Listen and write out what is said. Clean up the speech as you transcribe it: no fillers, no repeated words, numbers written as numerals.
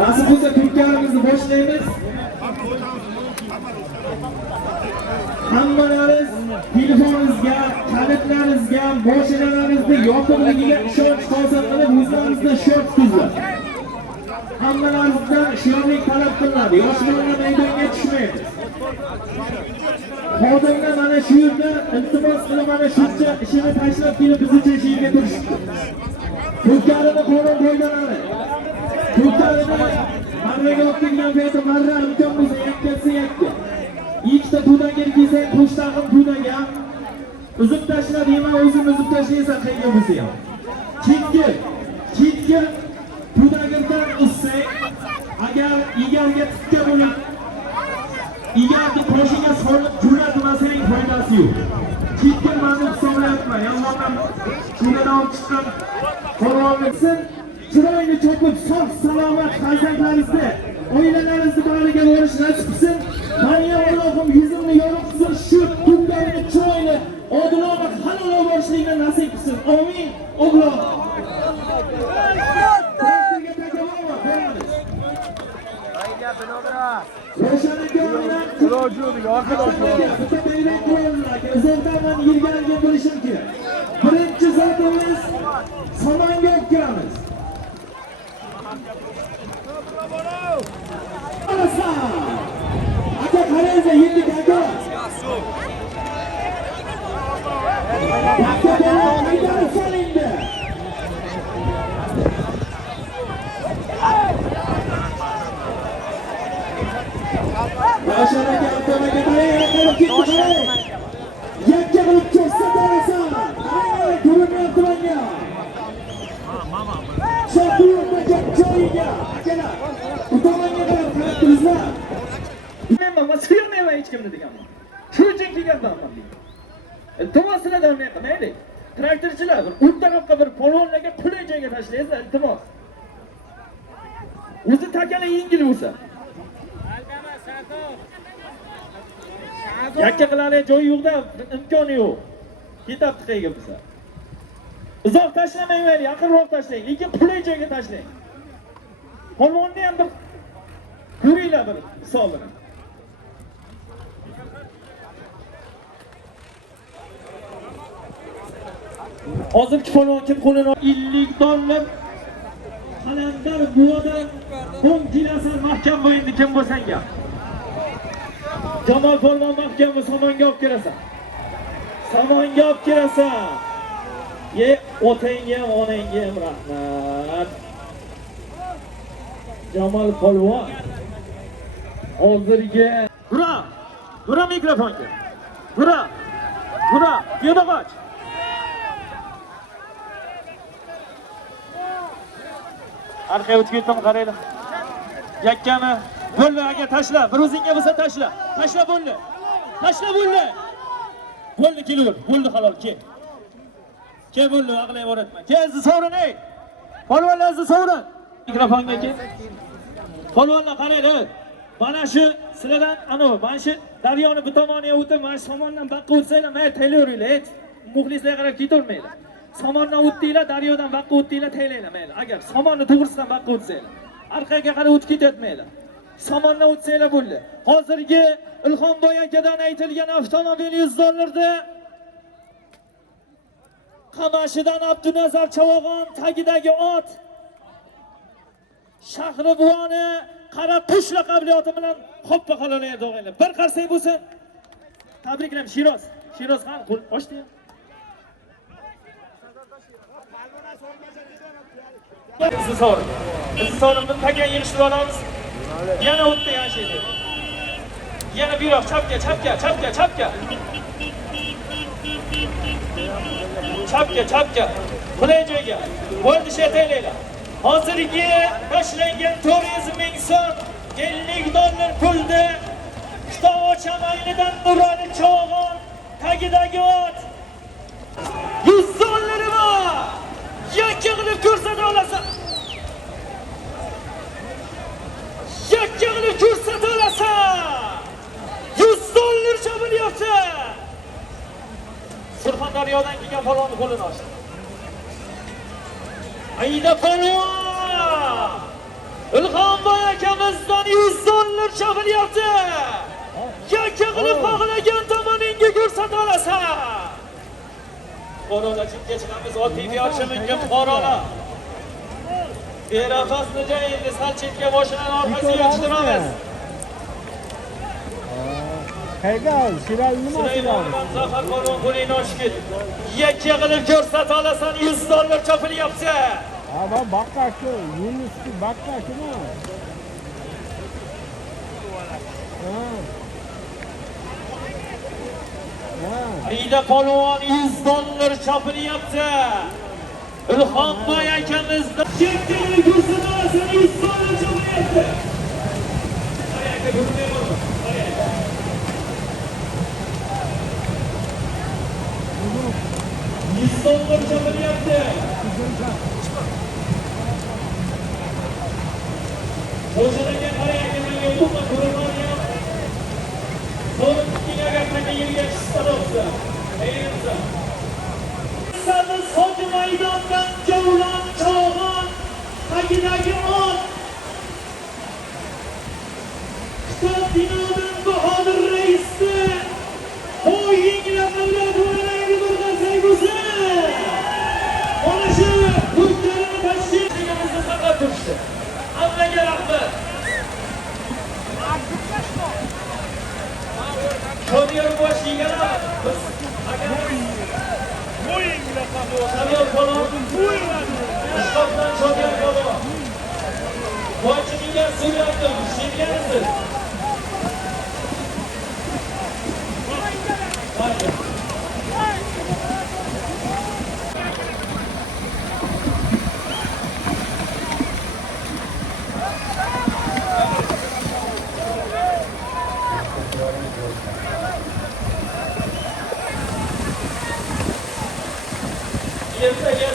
Nasıl bo'lsa Turkiyalarimizni boshlaymiz. Hammalaringiz telefoningizga, kalitlaringizga, mashinalaringizda yopiqligiga ishonch hosil qilib, o'zlaringizdan short tutinglar. Hammalaringizdan shirinlik talab qilinadi. Yosh bolalar maydonga tushmaydi. Xodimlar mana shu yerda iltimos qilib mana shuncha ishini tashlab kelib biz uchun shu yerga turishibdi. Turkiyalarning qonun qoidalari. Turkiyalarning marraga o'tgan paytda marra imkon bo'lsa yakkasi yakka. Ikkita tudaga kelsa qo'shtag'im tudaga uzib tashlab yema o'zim uzib tashlaysan qayga bo'lsa ham. Chitga tudagirdan ussang agar egarga tikka bo'lib egarni qoshiga solib jo'natmasang foydasi yo'q. Chitga ma'lum hisoblayapman. Yolg'ondan shundan olib chiqqan qo'rg'onliksin chiroyli chopib sog' salomat farzandlaringizni oilalaringizni bag'riga borish nasib qilsin. Mariya Allohim yuzimni yorug' qilsin, shu kunlarni chiroyli odilona halol borishlikni nasib qilsin. Amin. Alloh. Birinchi zotimiz Samonga o'tganmiz. Aka qaraysiz, yetdik aka. Aka bola maydonga solingdi. Yoshlarga avtomaga qarayib ketdi. Yakka qilib ko'rsataversa. Qarang, ko'rinyapti menga. Shaqirda joyiga. Akalar, utomonga qarab qarabsizlar. Men suyunmayman hech kimni deganman. Shu uchun kelganman men. Iltimos sizlardan men qilayli. Traktorchilar bir tarafga bir polvonlarga qulay joyga tashlaysiz, iltimos. O'zi takala yengil bo'lsa. Yakka qiladigan joy yo'qda, imkoni yo'q. Ketabdi qayga bo'lsa. Uzoq tashlamanglar, yaqinroq tashlang, lekin qulay joyga tashlang. Polvonni ham bir ko'ringlar bir hisobini. Hozirgi polvon kim qo'lini 50 dollar qalandar buyoda 10 kilosan mahkam bo'yinni kim bo'lsang gap. Jamol polvon mahkamni Samonga olib kelasan. Samonga olib kelasan. Ye otangga ham onangga ham rahmat. Jamol polvon hozirga Bura mikrofonga. Bura. Yo'da qoch. Arqaga o'tib ketdim, qaranglar. Yakkani bo'ldi, aka tashla. Bir o'zingga bo'lsa tashla. Tashla bo'ldi. Bo'ldi kelaver. Bo'ldi halol, kel. Kel bo'ldi, aqlay boratma. Kelzi sovrin ey. Polvonlarni sovrin. Mikrofonga kel. Polvonlar qaranglar. Mana shu sizlardan mana shu daryoni bu tomoniga o'tib, mana shu somondan baqqa o'tsanglar, mayli taylaveringlar. Hech muxlislarga qarab ketavermanglar. Somondan o'tdinglar, daryodan baqqa o'tdinglar, taylanglar mayli. Agar somonni to'g'risidan baqqa o'tsanglar, orqaga qarab o'tib ketmaylar. Somondan o'tsanglar bo'ldi. Hozirgi Ilhomboy akadan aytilgan avtomobil 100 dollarda Qamashidan Abdunazar Chavog'on tagidagi ot Shahri buvoni qara qush laqabliyoti bilan qoppa qolalaydi o'g'aylar. Bir qarsak bo'lsin. Tabriklayman Shiroz. Shirozxon qo'l ochdi. Siz so'rimni tagan yig'ishtirib olamiz. Yana o'tdi yashaydi. Yana biroq chapga. Chapga. Qulay joyga. Bo'ldi shetaylaylar. Hozirgi tashlangan 400 ming so'm 50 dollar pulda Kitob chamaynidan Nurali Chavog'on tagidagi ot 100 dollari bor. Yakka qilib ko'rsata olasan. 100 dollar chabilyapti. Surxondaryodan kelgan polvonni qo'lini ochdi. Ayda polvon! Ilhomboy akamizdan 100 dollar chaqilyapti. Yakka qilib xohlagan tomoningga ko'rsata olasan. Fuqarolar chipga chiqamiz, oddiy yo'lchi mumkin fuqarolar. Berafasni endi sal chetga mashinaning orqasiga yig'ishtiramiz. Qayga Shiral nima Sulaymon Zafar Qonun qo'lingni ochib ket. Yakka qilib ko'rsata olasan, 100 dollar chaqilyapti. Ama bakka şu, Yunus'ki bakka şuna. Ayda polvon 100 dollar chaqilyapti. Ilhom boy akamizdan chekkaga ko'rsata olasan, 100 dollar chaqilyapti. Aka ko'rmay qolma. 100 dollar chaqilyapti. O'shanaga qarang, menga umuman ko'rmayman. So'ng kinoga qanday yerga chiqsa, ayirsa. Samiz Hoji maydondan Javlon Chog'on tagidagi ot. Kitob binodan Bahodir raisni o'yinglar millat o'yinlariga bo'lgan sevgisi. Mana shu hujjatni tashkilimizni saqlab turishdi. Hammaga rahmat. Shodir bosh yigara biz o'yinglar qabul. Shodir bo'lib ishqobdan shodir bo'lib. Boychiga so'rayaptim, shirgansiz. Yes,